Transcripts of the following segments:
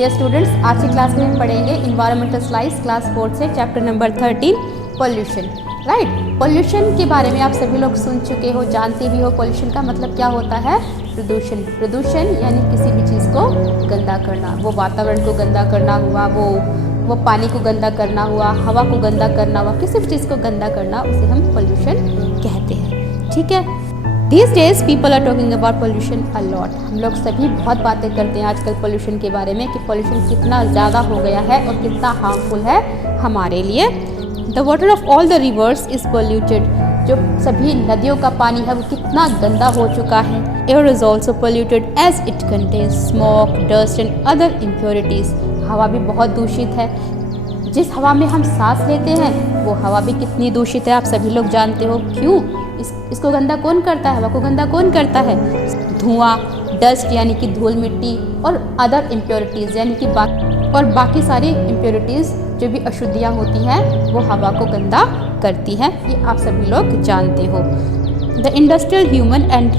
Dear students, आज की class में हम पढ़ेंगे इन्वायरमेंटल स्लाइड्स क्लास 4 से chapter number 13 pollution. Right, pollution के बारे में आप सभी लोग सुन चुके हो, जानते भी हो। पोल्यूशन का मतलब क्या होता है? प्रदूषण। प्रदूषण यानी किसी भी चीज़ को गंदा करना, वो वातावरण को गंदा करना हुआ, वो पानी को गंदा करना हुआ, हवा को गंदा करना हुआ, किसी भी चीज़ को गंदा करना, उसे हम पोल्यूशन कहते हैं। ठीक है, These days people are talking about pollution a lot। हम लोग सभी बहुत बातें करते हैं आजकल पोल्यूशन के बारे में कि पोल्यूशन कितना ज़्यादा हो गया है और कितना हार्मफुल है हमारे लिए। The water of all the rivers is polluted। जो सभी नदियों का पानी है वो कितना गंदा हो चुका है। Air is also polluted as it contains smoke, dust and other impurities। हवा भी बहुत दूषित है। जिस हवा में हम सांस लेते हैं वो हवा भी कितनी दूषित है, आप सभी लोग जानते हो। क्यों? इसको गंदा कौन करता है? हवा को गंदा कौन करता है? धुआं, डस्ट यानी कि धूल मिट्टी और अदर इम्प्योरिटीज़ यानी कि बाकी सारी इम्प्योरिटीज़ जो भी अशुद्धियाँ होती हैं वो हवा को गंदा करती हैं, ये आप सभी लोग जानते हो। The industrial human and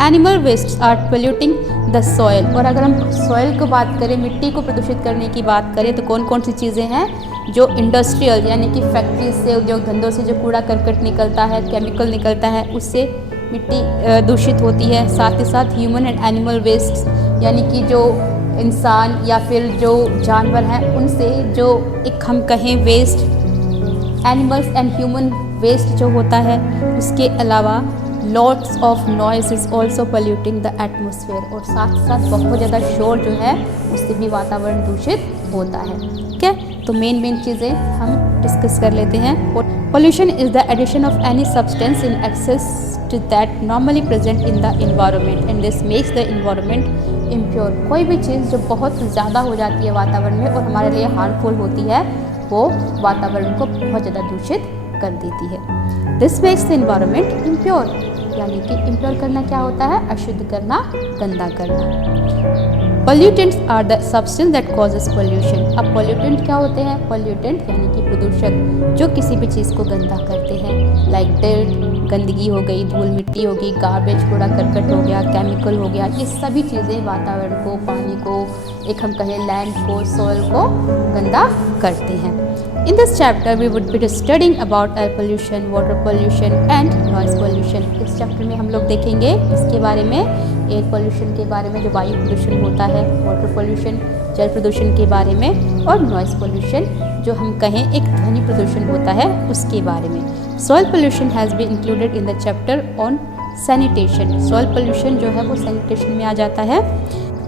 animal waste are polluting the soil. और अगर हम सॉयल को बात करें, मिट्टी को प्रदूषित करने की बात करें, तो कौन कौन सी चीज़ें हैं जो इंडस्ट्रियल यानी कि फैक्ट्री से, उद्योग धंधों से जो कूड़ा करकट निकलता है, केमिकल निकलता है, उससे मिट्टी दूषित होती है। साथ ही साथ ह्यूमन एंड एनिमल वेस्ट यानी कि जो इंसान या फिर जो जानवर हैं उनसे जो एक हम कहें waste, animals and human waste जो होता है, उसके अलावा lots of noise is also polluting the atmosphere. और साथ साथ बहुत ज़्यादा शोर जो है उससे भी वातावरण दूषित होता है। ठीक है, तो मेन चीज़ें हम डिस्कस कर लेते हैं। Pollution is the addition of any substance in excess to that normally present in the environment and this makes the environment impure. कोई भी चीज़ जो बहुत ज़्यादा हो जाती है वातावरण में और हमारे लिए हार्मफुल होती है वो वातावरण को बहुत ज़्यादा दूषित कर देती है। This makes the environment impure, यानी कि इम्प्योर करना क्या होता है? अशुद्ध करना, गंदा करना। Pollutants are the substance that causes pollution. अब पोल्यूटेंट क्या होते हैं? पोल्यूटेंट यानी कि प्रदूषक जो किसी भी चीज़ को गंदा करते हैं, लाइक डर्ट, गंदगी हो गई, धूल मिट्टी होगी, गार्बेज, कूड़ा करकट हो गया, केमिकल हो गया, ये सभी चीज़ें वातावरण को, पानी को, एक हम कहें लैंड को, सॉइल को गंदा करते हैं। In this chapter we would be studying about air pollution, water pollution and noise pollution। इस चैप्टर में हम लोग देखेंगे इसके बारे में, एयर पोल्यूशन के बारे में जो वायु प्रदूषण होता है, वाटर पोल्यूशन जल प्रदूषण के बारे में, और नॉइस पोल्यूशन जो हम कहें एक ध्वनि प्रदूषण होता है उसके बारे में। Soil pollution has been included in the chapter on sanitation. Soil pollution जो है वो सैनिटेशन में आ जाता है।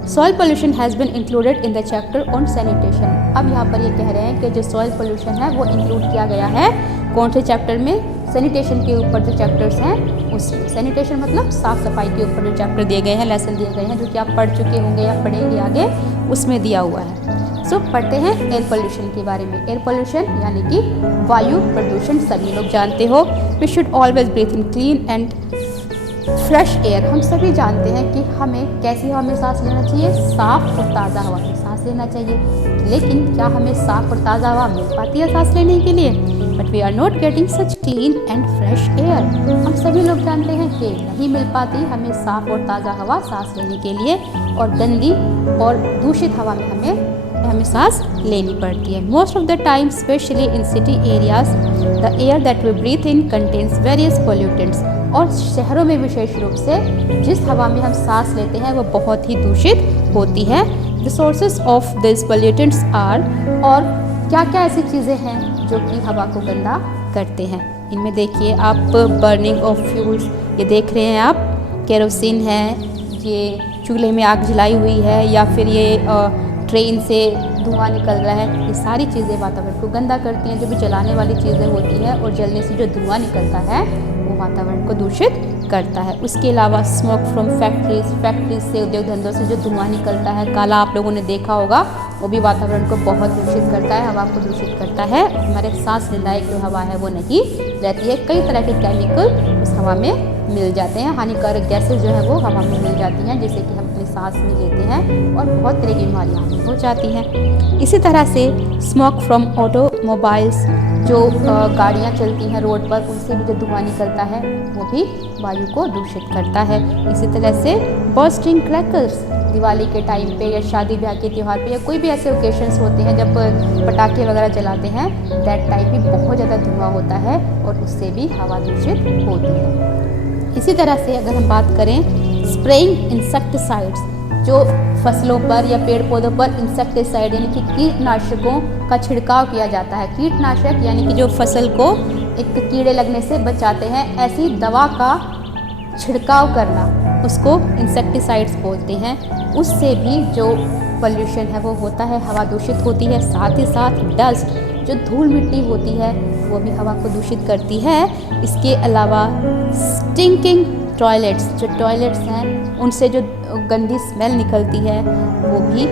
Soil pollution has been included in the chapter on sanitation. अब यहाँ पर ये कह रहे हैं कि जो सॉइल पोल्यूशन है वो इंक्लूड किया गया है कौन से चैप्टर में? सैनिटेशन के ऊपर जो चैप्टर्स हैं उसमें। सैनिटेशन मतलब साफ़ सफाई के ऊपर जो चैप्टर दिए गए हैं, लेसन दिए गए हैं, जो कि आप पढ़ चुके होंगे या पढ़ेंगे आगे, उसमें दिया हुआ है। सो पढ़ते हैं एयर पोल्यूशन के बारे में। एयर पोल्यूशन यानी कि वायु प्रदूषण सभी लोग जानते हो। We should always breathe in clean and fresh air. हम सभी जानते हैं कि हमें कैसी हवा में सांस लेना चाहिए? साफ और ताज़ा हवा में सांस लेना चाहिए। लेकिन क्या हमें साफ और ताज़ा हवा मिल पाती है सांस लेने के लिए? But we are not getting such clean and fresh air. हम सभी लोग जानते हैं कि नहीं मिल पाती हमें साफ और ताज़ा हवा सांस लेने के लिए, और गंदी और दूषित हवा में हमें सांस लेनी पड़ती है। Most of the time specially in city areas the air that we breathe in contains various pollutants. और शहरों में विशेष रूप से जिस हवा में हम सांस लेते हैं वो बहुत ही दूषित होती है। The sources of this pollutants are, और क्या क्या ऐसी चीज़ें हैं जो कि हवा को गंदा करते हैं? इनमें देखिए आप बर्निंग ऑफ फ्यूल्स, ये देख रहे हैं आप, केरोसिन है, ये चूल्हे में आग जलाई हुई है, या फिर ये ट्रेन से धुआं निकल रहा है, ये सारी चीज़ें वातावरण को गंदा करती हैं। जो भी जलाने वाली चीज़ें होती हैं और जलने से जो धुआं निकलता है वो वातावरण को दूषित करता है। उसके अलावा स्मोक फ्रॉम फैक्ट्रीज से, उद्योग धंधों से जो धुआं निकलता है, काला, आप लोगों ने देखा होगा, वो भी वातावरण को बहुत दूषित करता है, हवा को दूषित करता है। हमारे सांस लेने लायक जो हवा है वो नहीं रहती है। कई तरह के केमिकल उस हवा में मिल जाते हैं, हानिकारक गैसेज जो है वो हवा में मिल जाती हैं, जिससे कि हम अपनी सांस में लेते हैं और बहुत तरह की बीमारियाँ हमें हो जाती हैं। इसी तरह से स्मोक फ्रॉम ऑटोमोबाइल्स, जो गाड़ियाँ चलती हैं रोड पर, उनसे भी जो धुआं निकलता है वो भी वायु को दूषित करता है। इसी तरह से बर्स्टिंग क्रैकर्स, दिवाली के टाइम पे या शादी ब्याह के त्यौहार पे या कोई भी ऐसे ओकेशंस होते हैं जब पटाखे वगैरह जलाते हैं, दैट टाइम भी बहुत ज़्यादा धुआं होता है और उससे भी हवा दूषित होती है। इसी तरह से अगर हम बात करें स्प्रेइंग इंसेक्टिसाइड्स, जो फसलों पर या पेड़ पौधों पर इंसेक्टिसाइड यानी कि कीटनाशकों का छिड़काव किया जाता है। कीटनाशक यानी कि जो फसल को एक कीड़े लगने से बचाते हैं, ऐसी दवा का छिड़काव करना उसको इंसेक्टिसाइड्स बोलते हैं। उससे भी जो पोल्यूशन है वो होता है, हवा दूषित होती है। साथ ही साथ डस्ट, जो धूल मिट्टी होती है, वो भी हवा को दूषित करती है। इसके अलावा स्टिंकिंग टॉयलेट्स, जो टॉयलेट्स हैं उनसे जो गंदी स्मेल निकलती है वो भी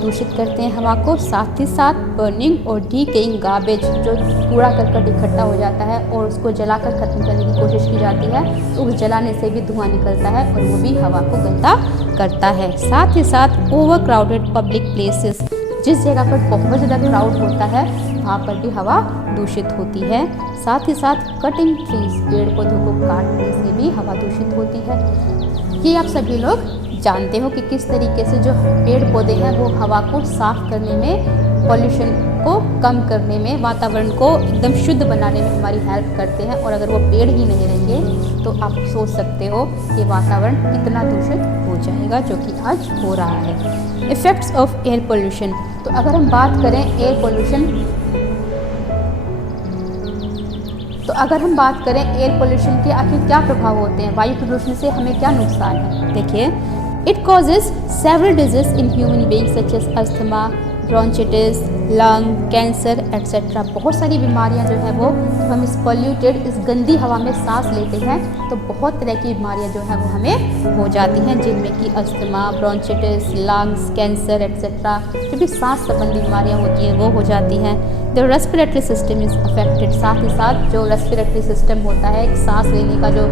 दूषित करते हैं हवा को। साथ ही साथ बर्निंग और डीकेइंग गार्बेज, जो कूड़ा करकट इकट्ठा हो जाता है और उसको जलाकर ख़त्म करने की कोशिश की जाती है, तो उस जलाने से भी धुआं निकलता है और वो भी हवा को गंदा करता है। साथ ही साथ ओवर क्राउडेड पब्लिक प्लेसेस, जिस जगह पर बहुत ज़्यादा क्राउड होता है वहाँ पर भी हवा दूषित होती है। साथ ही साथ कटिंग ट्रीज, पेड़ पौधों को काटने से भी हवा दूषित होती है। ये आप सभी लोग जानते हो कि किस तरीके से जो पेड़ पौधे हैं वो हवा को साफ करने में, पॉल्यूशन को कम करने में, वातावरण को एकदम शुद्ध बनाने में हमारी हेल्प करते हैं। और अगर वो पेड़ ही नहीं रहेंगे तो आप सोच सकते हो कि वातावरण कितना दूषित हो जाएगा, जो कि आज हो रहा है। इफ़ेक्ट्स ऑफ एयर पोल्यूशन, तो अगर हम बात करें एयर पोल्यूशन, एयर पोल्यूशन के आखिर क्या प्रभाव होते हैं, वायु प्रदूषण से हमें क्या नुकसान है। देखिए, it causes several disease in human beings such as asthma, bronchitis, lung cancer etcetera. बहुत सारी बीमारियां जो है वो हम इस पॉल्यूटेड, इस गंदी हवा में सांस लेते हैं तो बहुत तरह की बीमारियां जो है वो हमें हो जाती हैं, जिनमें कि अस्थमा, ब्रोंचिटिस, लंग्स कैंसर एट्सेट्रा। जो भी सांस संबंधी बीमारियां होती हैं वो हो जाती हैं। The respiratory system is affected, साथ ही साथ जो रेस्पिरेटरी सिस्टम होता है, सांस लेने का जो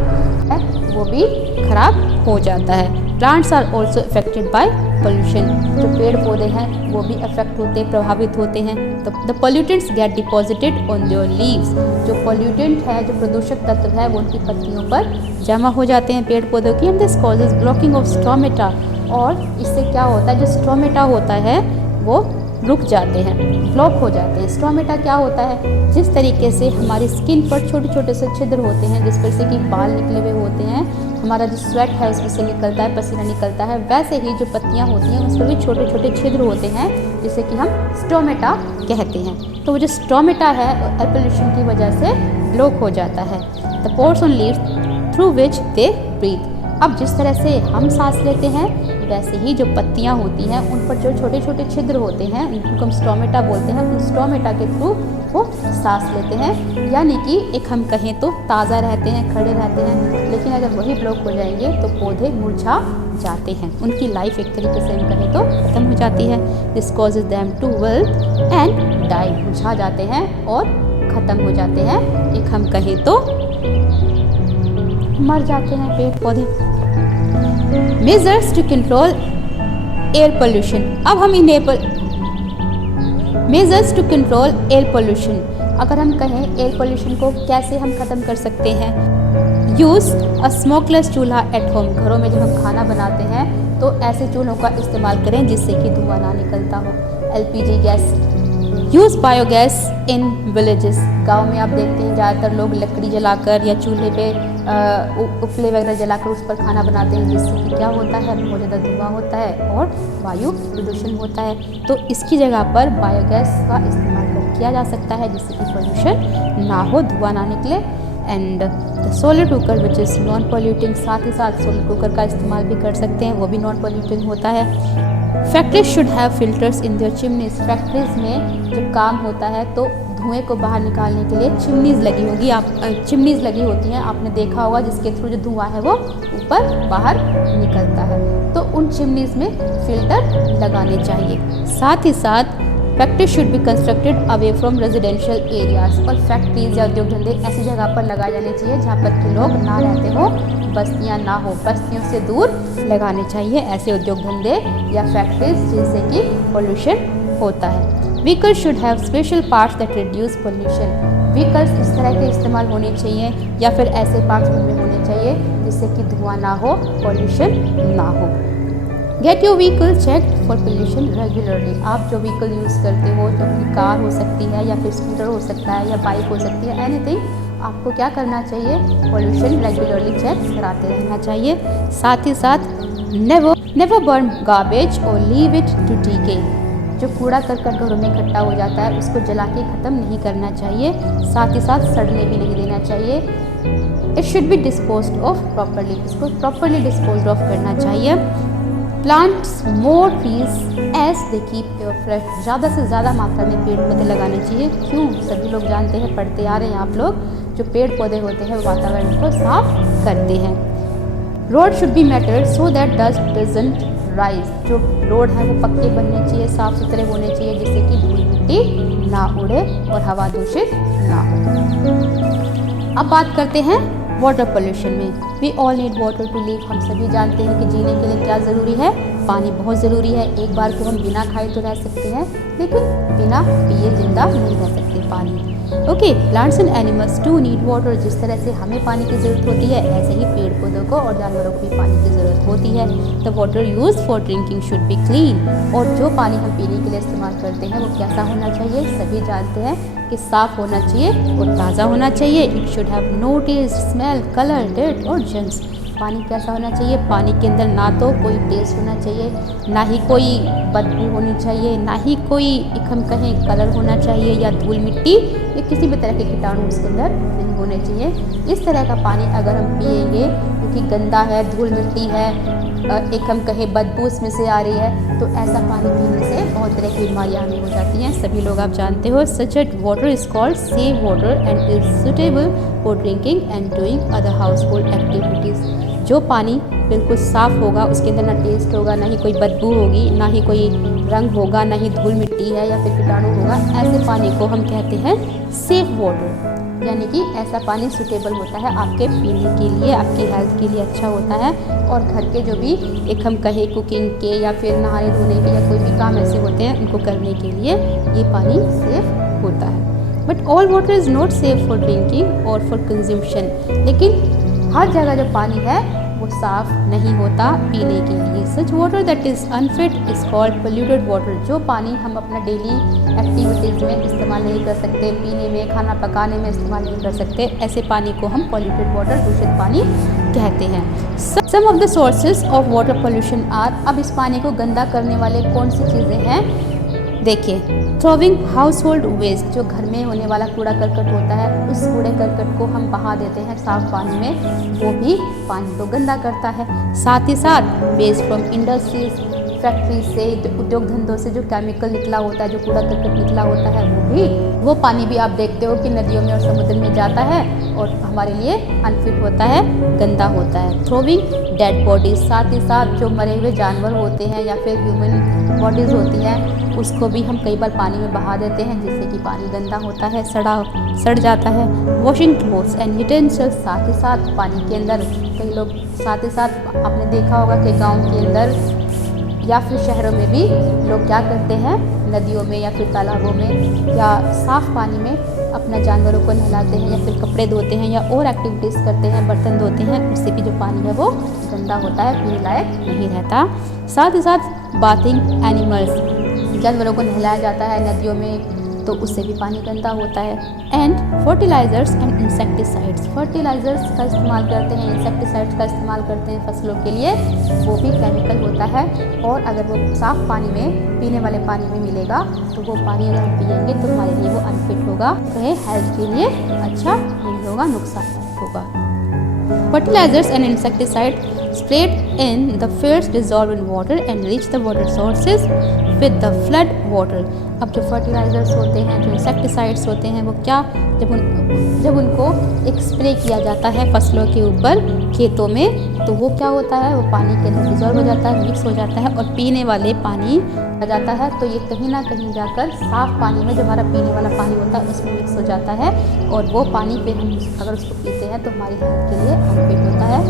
है वो भी खराब हो जाता है। Plants are also affected by pollution, जो पेड़ पौधे हैं वो भी अफेक्ट होते, प्रभावित होते हैं। तो the pollutants get deposited on their leaves, जो पोल्यूटेंट है, जो प्रदूषक तत्व है वो उनकी पत्तियों पर जमा हो जाते हैं पेड़ पौधों की। And this causes blocking of stomata, और इससे क्या होता है, जो स्टोमेटा होता है वो रुक जाते हैं, ब्लॉक हो जाते हैं। स्टोमेटा क्या होता है, जिस तरीके से हमारी स्किन पर छोटे छोटे से छिद्र होते हैं जिस पर से कि बाल निकले हुए होते हैं, हमारा जो स्वेट है उसमें से निकलता है, पसीना निकलता है, वैसे ही जो पत्तियां होती हैं उस पर भी छोटे छोटे छिद्र होते हैं जिसे कि हम स्टोमेटा कहते हैं। तो वो जो स्टोमेटा है एयर पोल्यूशन की वजह से ब्लॉक हो जाता है। The pores on leaves through which they breathe, अब जिस तरह से हम सांस लेते हैं वैसे ही जो पत्तियां होती हैं उन पर जो छोटे छोटे छिद्र होते हैं उनको हम स्टोमेटा बोलते हैं। उन स्टोमेटा के थ्रू वो सांस लेते हैं, यानी कि एक हम कहें तो ताज़ा रहते हैं, खड़े रहते हैं। लेकिन अगर वही ब्लॉक हो जाएंगे तो पौधे मुरझा जाते हैं, उनकी लाइफ एक तरीके से हम कहें तो ख़त्म हो जाती है। This causes them to wilt and die, मुरझा जाते हैं और ख़त्म हो जाते हैं, एक हम कहें तो मर जाते हैं पेड़ पौधे। Measures to control air pollution, अब हम इन measures to control air pollution, अगर हम कहें एयर पोल्यूशन को कैसे हम ख़त्म कर सकते हैं। यूज़ अ स्मोकलेस चूल्हा एट होम, घरों में जब हम खाना बनाते हैं तो ऐसे चूल्हों का इस्तेमाल करें जिससे कि धुआं ना निकलता हो। LPG gas, use biogas in villages, गांव में आप देखते हैं ज़्यादातर लोग लकड़ी जलाकर या चूल्हे पे उपले वगैरह जलाकर उस पर खाना बनाते हैं, जिससे कि क्या होता है, बहुत ज़्यादा धुआं होता है और वायु प्रदूषण होता है। तो इसकी जगह पर बायोगैस का इस्तेमाल किया जा सकता है जिससे कि पोल्यूशन ना हो, धुआं ना निकले। And the solar cooker which is non polluting, साथ ही साथ सोलर कुकर का इस्तेमाल भी कर सकते हैं, वो भी नॉन पॉल्यूटिंग होता है। Factories should have filters in their chimneys, factories में जब काम होता है तो धुएं को बाहर निकालने के लिए चिमनीज लगी होगी, चिमनीज लगी होती हैं, आपने देखा होगा, जिसके थ्रू जो धुआं है वो ऊपर बाहर निकलता है। तो उन चिमनीज में फिल्टर लगाने चाहिए। साथ ही साथ factory should be constructed away from residential areas, और फैक्ट्रीज या उद्योग धंधे ऐसी जगह पर लगाए जाने चाहिए जहाँ पर कि लोग ना रहते हो, बस्तियाँ ना हो, बस्तियों से दूर लगाने चाहिए ऐसे उद्योग धंधे या फैक्ट्रीज जिनसे कि पोल्यूशन होता है। Vehicles should have special parts that reduce pollution, vehicles इस तरह के इस्तेमाल होने चाहिए या फिर ऐसे पार्ट्स उनमें होने चाहिए जिससे कि धुआं ना हो, पोल्यूशन ना हो। Get your vehicle check for pollution regularly. आप जो व्हीकल यूज़ करते हो, जो कि कार हो सकती है या फिर स्कूटर हो सकता है या बाइक हो सकती है, एनीथिंग, आपको क्या करना चाहिए, पोल्यूशन रेगुलरली चेक कराते रहना चाहिए। साथ ही साथ नेवर बर्न गार्बेज और लीव इट टू डीके। जो कूड़ा करकट घरों में इकट्ठा हो जाता है उसको जला के ख़त्म नहीं करना चाहिए, साथ ही साथ सड़ने भी नहीं देना चाहिए। It should be disposed of properly, इसको प्रॉपरली डिस्पोज ऑफ करना चाहिए। Plants more trees as they keep air fresh. ज़्यादा से ज़्यादा मात्रा में पेड़ पौधे लगाने चाहिए। क्यों, सभी लोग जानते हैं, पढ़ते आ रहे हैं आप लोग, जो पेड़ पौधे होते हैं वातावरण को साफ करते हैं। Road should be metalled so that dust doesn't rise. जो रोड है वो पक्के बनने चाहिए, साफ सुथरे होने चाहिए, जिससे कि धूल मिट्टी ना उड़े और हवा दूषित ना हो। अब बात करते हैं वाटर पोल्यूशन में। We all need water to live. हम सभी जानते हैं कि जीने के लिए क्या ज़रूरी है, पानी बहुत ज़रूरी है। एक बार को हम बिना खाए तो रह सकते हैं, लेकिन बिना पिए जिंदा नहीं रह सकते। पानी okay, plants and animals too need water. जिस तरह से हमें पानी की ज़रूरत होती है, ऐसे ही पेड़ पौधों को और जानवरों को भी पानी की ज़रूरत होती है। The water use for drinking should be clean. और जो पानी हम पीने के लिए इस्तेमाल करते हैं वो कैसा होना चाहिए, सभी जानते हैं कि साफ़ होना चाहिए और ताज़ा होना चाहिए। It should have no taste, smell, colour, डेट और जर्म्स। पानी कैसा होना चाहिए, पानी के अंदर ना तो कोई टेस्ट होना चाहिए, ना ही कोई बदबू होनी चाहिए, ना ही कोई एक हम कहें कलर होना चाहिए या धूल मिट्टी या किसी भी तरह के कीटाणु उसके अंदर नहीं होने चाहिए। इस तरह का पानी अगर हम पिएंगे क्योंकि गंदा है, धूल मिट्टी है, एक हम कहें बदबू इसमें से आ रही है, तो ऐसा पानी पीने से बहुत तरह की बीमारियाँ हमें हो जाती हैं। सभी लोग आप जानते हो। Such at water is called safe water and is suitable for drinking and doing other household activities. जो पानी बिल्कुल साफ़ होगा, उसके अंदर ना टेस्ट होगा, ना ही कोई बदबू होगी, ना ही कोई रंग होगा, ना ही धूल मिट्टी है या फिर कीटाणु होगा, ऐसे पानी को हम कहते हैं सेफ वाटर। यानी कि ऐसा पानी सूटेबल होता है आपके पीने के लिए, आपकी हेल्थ के लिए अच्छा होता है। और घर के जो भी एक हम कहें कुकिंग के या फिर नहाने धोने के या कोई भी काम ऐसे होते हैं उनको करने के लिए ये पानी सेफ होता है। But all water is not safe for drinking और फॉर कंज्यूमशन। लेकिन हर जगह जो पानी है वो साफ़ नहीं होता पीने के लिए। सच water that is unfit is called polluted water. जो पानी हम अपना डेली एक्टिविटीज़ में इस्तेमाल नहीं कर सकते, पीने में, खाना पकाने में इस्तेमाल नहीं कर सकते, ऐसे पानी को हम पोल्यूटेड वाटर, दूषित पानी कहते हैं। Some of the sources of water pollution are. अब इस पानी को गंदा करने वाले कौन सी चीज़ें हैं, देखिए, थ्रोविंग हाउस होल्ड वेस्ट। जो घर में होने वाला कूड़ा करकट होता है, उस कूड़े करकट को हम बहा देते हैं साफ पानी में, वो भी पानी को गंदा करता है। साथ ही साथ वेस्ट फ्रॉम इंडस्ट्रीज, फैक्ट्री से, उद्योग धंधों से जो केमिकल निकला होता है, जो कूड़ा करकट निकला होता है, वो पानी भी आप देखते हो कि नदियों में और समुद्र में जाता है और हमारे लिए अनफिट होता है, गंदा होता है। Throwing dead bodies. साथ ही साथ जो मरे हुए जानवर होते हैं या फिर ह्यूमन बॉडीज़ होती हैं, उसको भी हम कई बार पानी में बहा देते हैं, जिससे कि पानी गंदा होता है, सड़ जाता है। Washing clothes and utensils. साथ ही साथ पानी के अंदर कई लोग, साथ ही साथ आपने देखा होगा कि गाँव के अंदर या फिर शहरों में भी लोग क्या करते हैं, नदियों में या फिर तालाबों में या साफ़ पानी में अपना जानवरों को नहलाते हैं या फिर कपड़े धोते हैं या और एक्टिविटीज़ करते हैं, बर्तन धोते हैं, उससे भी जो पानी है वो गंदा होता है, पीने लायक नहीं रहता। साथ ही साथ बाथिंग एनिमल्स। जानवरों को नहलाया जाता है नदियों में, तो उससे भी पानी गंदा होता है। And fertilisers and insecticides. Fertilisers का इस्तेमाल करते हैं, इंसेक्टिसाइड्स का इस्तेमाल करते हैं फसलों के लिए, वो भी केमिकल होता है। और अगर वो साफ़ पानी में, पीने वाले पानी में मिलेगा तो वो पानी अगर हम पिएंगे तो हमारे लिए वो अनफिट होगा, कहे हेल्थ के लिए अच्छा नहीं होगा, नुकसान होगा। Fertilizers and insecticides sprayed in the fields dissolve in water and reach the water sources with the flood water. अब जो फर्टिलाइज़र्स होते हैं, जो इंसेक्टिसाइड्स होते हैं, वो क्या, जब उनको एक स्प्रे किया जाता है फसलों के ऊपर, खेतों में, तो वो क्या होता है, वो पानी के अंदर डिज़ोल्व हो जाता है, मिक्स हो जाता है और पीने वाले पानी आ जाता है। तो ये कहीं ना कहीं जाकर साफ़ पानी में, जो हमारा पीने वाला पानी होता है, उसमें मिक्स हो जाता है और वो पानी फिर हम अगर उसको पीते हैं तो हमारी हेल्थ के लिए अनफिट होता है,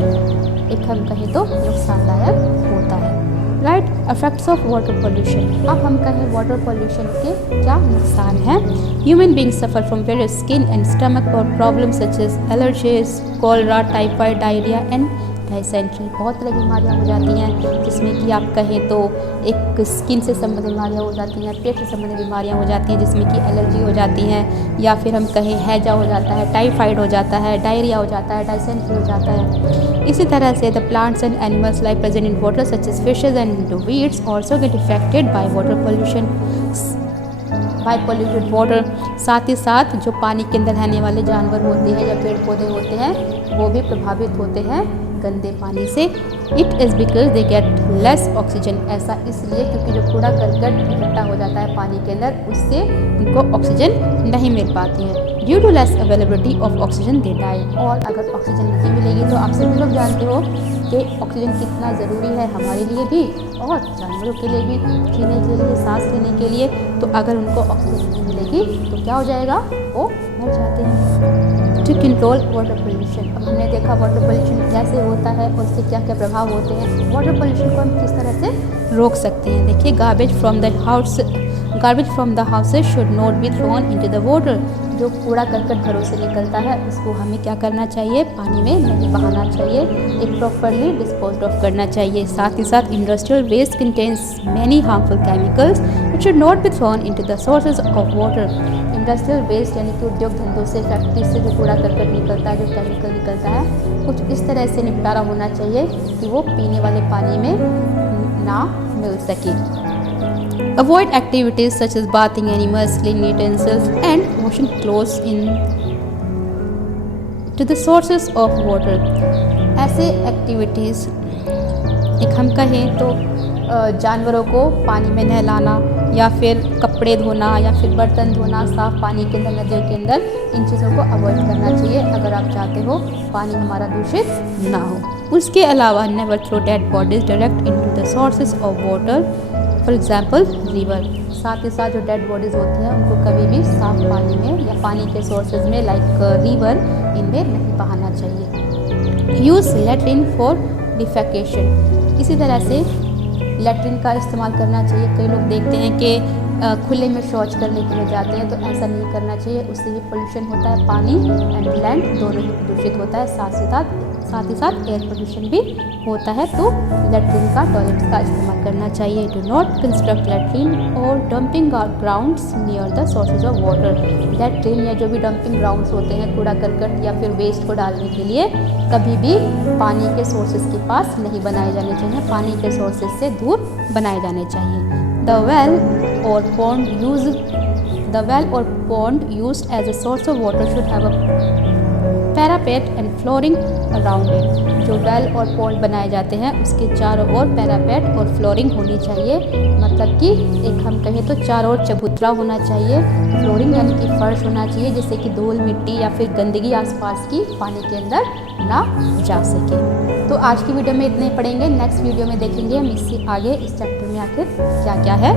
एक हम कहें तो नुकसानदायक होता है। Right, effects of water pollution. अब हम कहें वाटर पोल्यूशन के क्या नुकसान हैं। Human beings suffer from various skin and stomach problems such as allergies, cholera, typhoid, diarrhoea and dysentery, बहुत तरह की बीमारियाँ हो जाती हैं, जिसमें कि आप कहें तो एक स्किन से संबंधित बीमारियाँ हो जाती हैं, पेट से संबंधित बीमारियाँ हो जाती हैं, जिसमें कि एलर्जी हो जाती हैं, या फिर हम कहें हैजा हो जाता है, टाइफाइड हो जाता है, डायरिया हो जाता है, डायसेंट्री हो जाता है। इसी तरह से the plants and animals like present in water such as fishes and weeds also get affected by water pollution, by polluted water. साथ ही साथ जो पानी के अंदर रहने वाले जानवर होते हैं या पेड़ पौधे होते हैं वो भी प्रभावित होते हैं गंदे पानी से। It is because they get less oxygen, ऐसा इसलिए क्योंकि जो कूड़ा करकट इकट्ठा हो जाता है पानी के अंदर उससे उनको ऑक्सीजन नहीं मिल पाती है। Due to less availability of oxygen they die, और अगर ऑक्सीजन नहीं मिलेगी तो आप सभी लोग जानते हो कि ऑक्सीजन कितना ज़रूरी है हमारे लिए भी और जानवरों के लिए भी, जीने के लिए, सांस लेने के लिए। तो अगर उनको ऑक्सीजन नहीं मिलेगी तो क्या हो जाएगा, वो मर जाते हैं। टू कंट्रोल वाटर पोल्यूशन, अब हमने देखा वाटर पोल्यूशन कैसे होता है और उससे क्या क्या प्रभाव होते हैं। वाटर पोल्यूशन को हम किस तरह से रोक सकते हैं, देखिए garbage from the houses should not be thrown into the water, जो कूड़ा करकट घरों से निकलता है उसको हमें क्या करना चाहिए, पानी में नहीं बहाना चाहिए, एक प्रॉपरली डिस्पोज ऑफ करना चाहिए। साथ ही साथ industrial waste contains many harmful chemicals, it should not be thrown into the sources of water. Industrial waste यानी कि उद्योग धंधों से, फैक्ट्री से जो कूड़ा करकट निकलता है, जो केमिकल निकलता है, कुछ इस तरह से निपटारा होना चाहिए कि वो पीने वाले पानी में ना मिल सके। Avoid activities such as bathing animals, cleaning utensils and washing clothes in to the sources of water. ऐसे एक्टिविटीज़, एक हम कहें तो जानवरों को पानी में नहलाना या फिर कपड़े धोना या फिर बर्तन धोना साफ़ पानी के अंदर, नदियों के अंदर, इन चीज़ों को अवॉइड करना चाहिए अगर आप चाहते हो पानी हमारा दूषित ना हो। उसके अलावा never throw dead bodies direct into the sources of water, for example river. साथ ही साथ जो डेड बॉडीज़ होती हैं उनको कभी भी साफ पानी में या पानी के सोर्सेज में लाइक रिवर, इनमें नहीं बहाना चाहिए। यूज़ लेट्रिन फॉर डिफेकेशन, इसी तरह से लेट्रिन का इस्तेमाल करना चाहिए। कई लोग देखते हैं कि खुले में शौच करने के लिए जाते हैं, तो ऐसा नहीं करना चाहिए, उससे भी पोल्यूशन होता है, पानी एंड लैंड दोनों ही प्रदूषित होता है। साथ ही साथ एयर पोल्यूशन भी होता है। तो लेट्रिन का, टॉयलेट्स का इस्तेमाल करना चाहिए। डू नॉट कंस्ट्रक्ट लेट्रिन और dumping grounds near the sources of water. Latrine या जो भी डंपिंग ग्राउंड्स होते हैं कूड़ा करकट या फिर वेस्ट को डालने के लिए, कभी भी पानी के सोर्सेज के पास नहीं बनाए जाने चाहिए, पानी के सोर्सेज से दूर बनाए जाने चाहिए। द वेल और pond used as a source of water should have a parapet and flooring around it। जो वेल और पॉन्ड बनाए जाते हैं उसके चारों ओर पैरापेट और फ्लोरिंग होनी चाहिए, मतलब कि एक हम कहें तो चारों ओर चबूतरा होना चाहिए। फ्लोरिंग यानी कि फर्श होना चाहिए जिससे कि धूल मिट्टी या फिर गंदगी आसपास की पानी के अंदर ना जा सके। तो आज की वीडियो में इतने पढ़ेंगे, नेक्स्ट वीडियो में देखेंगे हम इससे आगे इस चैप्टर में आखिर क्या क्या है।